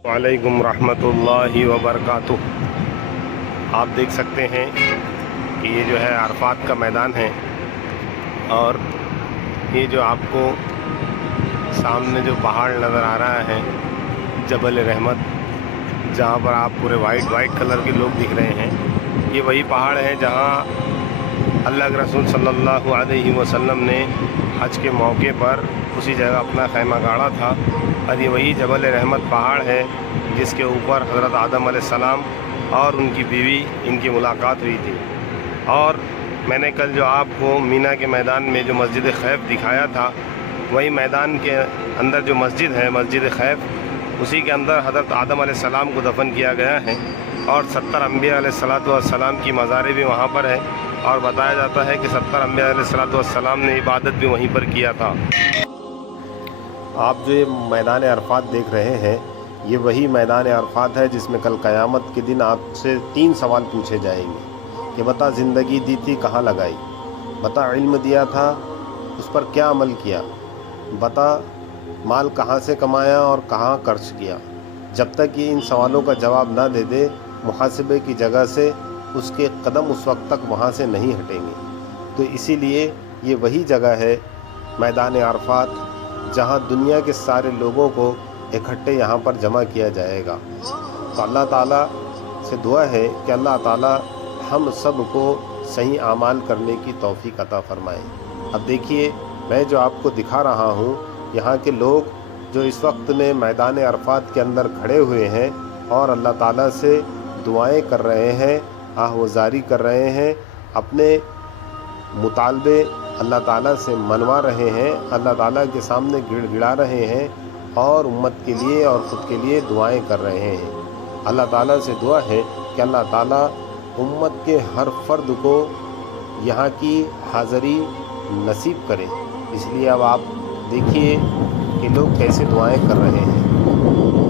वालेकुम रहमतुल्लाहि व बरकातुह। आप देख सकते हैं कि ये जो है अरफात का मैदान है, और ये जो आपको सामने जो पहाड़ नज़र आ रहा है जबल रहमत, जहाँ पर आप पूरे वाइट कलर के लोग दिख रहे हैं, ये वही पहाड़ है जहाँ अल्लाह के रसूल सल्लल्लाहु अलैहि वसल्लम ने हज के मौके पर उसी जगह अपना खैमा गाड़ा था। और ये वही जबल रहमत पहाड़ है जिसके ऊपर हज़रत आदम अलैहिस्सलाम और उनकी बीवी इनकी मुलाकात हुई थी। और मैंने कल जो आपको मीना के मैदान में जो मस्जिद खैफ दिखाया था, वही मैदान के अंदर जो मस्जिद है, मस्जिद खैफ, उसी के अंदर हज़रत आदम अलैहिस्सलाम को दफन किया गया है। और 70 अम्बिया अलैहिस्सलातु वस्सलाम की मज़ारें भी वहाँ पर है, और बताया जाता है कि 70 अम्बिया अलैहिस्सलातु वस्सलाम ने इबादत भी वहीं पर किया था। आप जो ये मैदान अरफात देख रहे हैं, ये वही मैदान अरफात है जिसमें कल क़यामत के दिन आपसे 3 सवाल पूछे जाएंगे कि बता ज़िंदगी दी थी कहाँ लगाई, बता इल्म दिया था उस पर क्या अमल किया, बता माल कहाँ से कमाया और कहाँ खर्च किया। जब तक ये इन सवालों का जवाब ना दे दे, मुहासिबे की जगह से उसके कदम उस वक्त तक वहाँ से नहीं हटेंगे। तो इसीलिए ये वही जगह है मैदान अरफात, जहाँ दुनिया के सारे लोगों को इकट्ठे यहाँ पर जमा किया जाएगा। तो अल्लाह ताला से दुआ है कि अल्लाह ताला हम सब को सही आमाल करने की तौफीक अता फरमाए। अब देखिए, मैं जो आपको दिखा रहा हूँ, यहाँ के लोग जो इस वक्त में मैदान अरफात के अंदर खड़े हुए हैं और अल्लाह ताला से दुआएं कर रहे हैं, आहवजारी कर रहे हैं, अपने मुतालबे अल्लाह ताला से मनवा रहे हैं, अल्लाह ताला के सामने गिड़गिड़ा रहे हैं और उम्मत के लिए और ख़ुद के लिए दुआएं कर रहे हैं। अल्लाह ताला से दुआ है कि अल्लाह ताला उम्मत के हर फ़र्द को यहाँ की हाज़री नसीब करे। इसलिए अब आप देखिए कि लोग कैसे दुआएं कर रहे हैं।